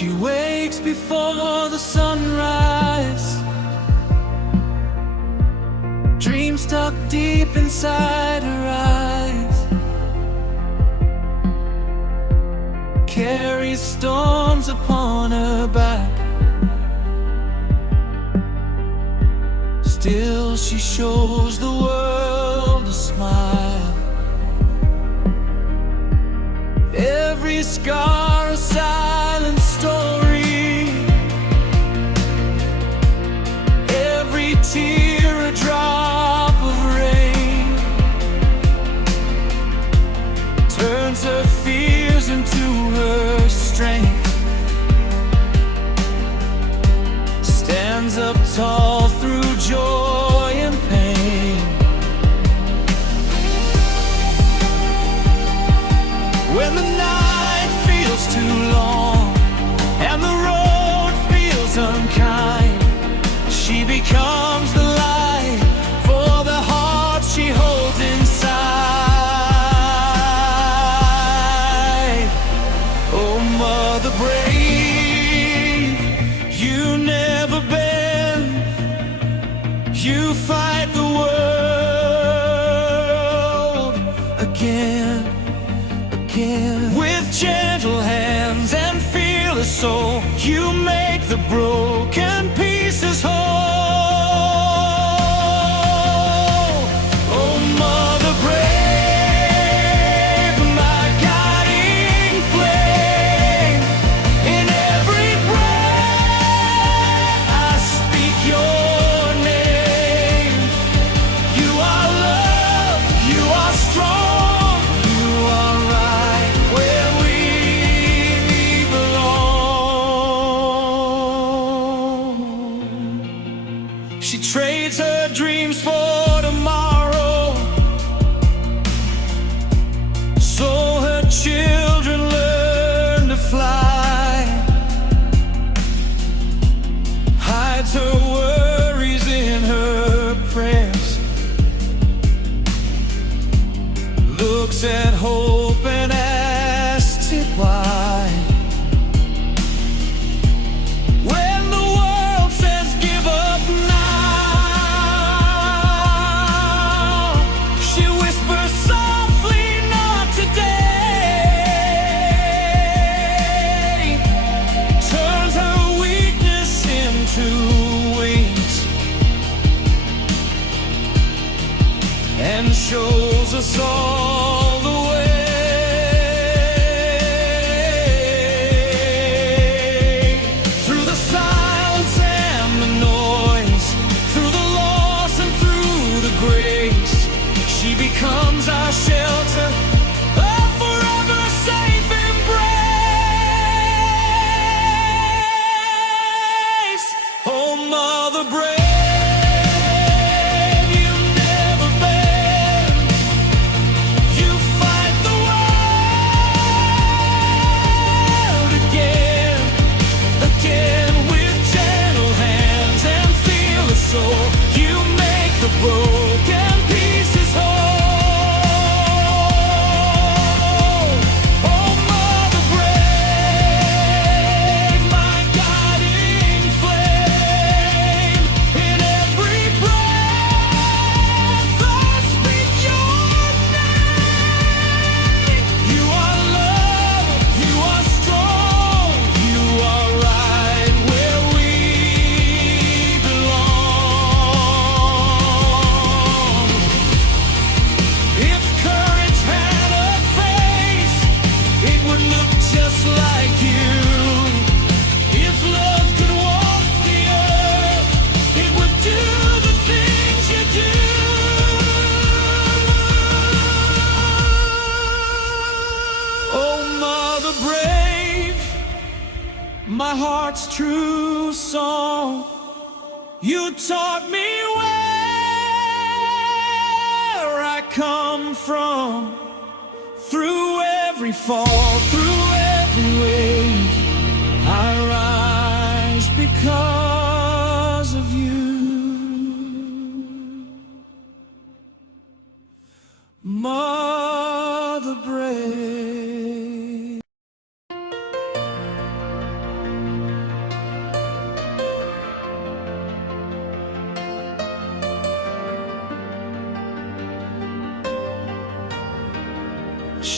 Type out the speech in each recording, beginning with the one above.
She wakes before the sunrise, dreams stuck deep inside her eyes, carries storms upon her back. Still she shows the world a smile. Every scar a silent story, every tear a drop of rain, turns her fears into her strength, stands up tall through joy and pain. When the night feels too long and the road feels unkind, she becomes the light for the heart she holds inside. Oh, Mother brave, you never bend, you fight the world again. With gentle hands and fearless soul, you make the broken pieces whole. Oh, Mother brave, my guiding flame. In every breath I speak your name. You are love, you are strong, you are right where we belong. She trades her dreams for tomorrow, so her children learn to fly, hides her worries in her prayers, looks at hope and asks it why. When the world says give up now, she whispers softly, not today, turns her weakness into wings, and shows us all the way. Through the silence and the noise, through the loss and through the grace, she becomes our shelter, a forever safe embrace. Oh, Mother brave, you never bend, you fight the world again, again. With gentle hands and fearless soul, you make the broken pieces whole. Oh, Mother brave, my guiding flame. In every breath I speak your name. You are love, you are strong, you are right where we belong. If courage had a face, it would look just like you. If love could walk the earth, it would do the things you do. Oh, Mother brave, my heart's true song. You taught me where I come from. Through every fall, through every wave, I rise because of you. Mother brave.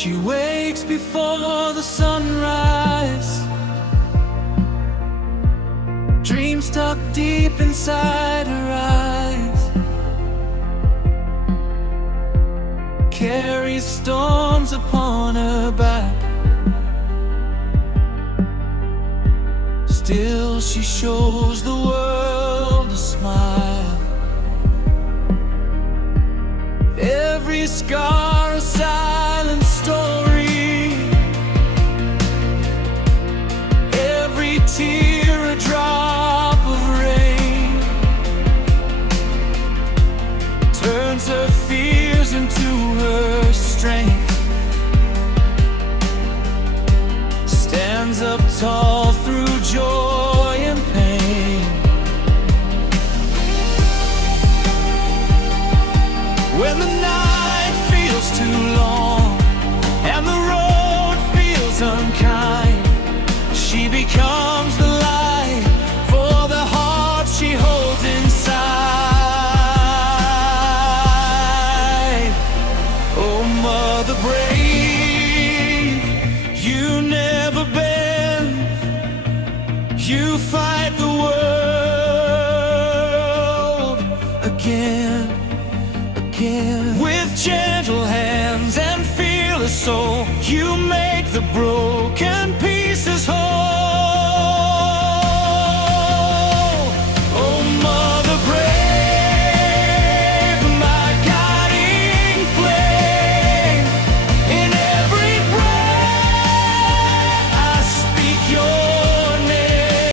She wakes before the sunrise, dreams stuck deep inside her eyes, carries storms upon her back. Still she shows the world a smile. Every scar a silent story, every tear a drop of rain, turns her fears into her strength, stands up tall through joy and pain. When the night feels too long and the road feels unkind, she becomes the light for the heart she holds inside. Oh, mother brave, you never bend, you fight the world again. With gentle hands and fearless soul,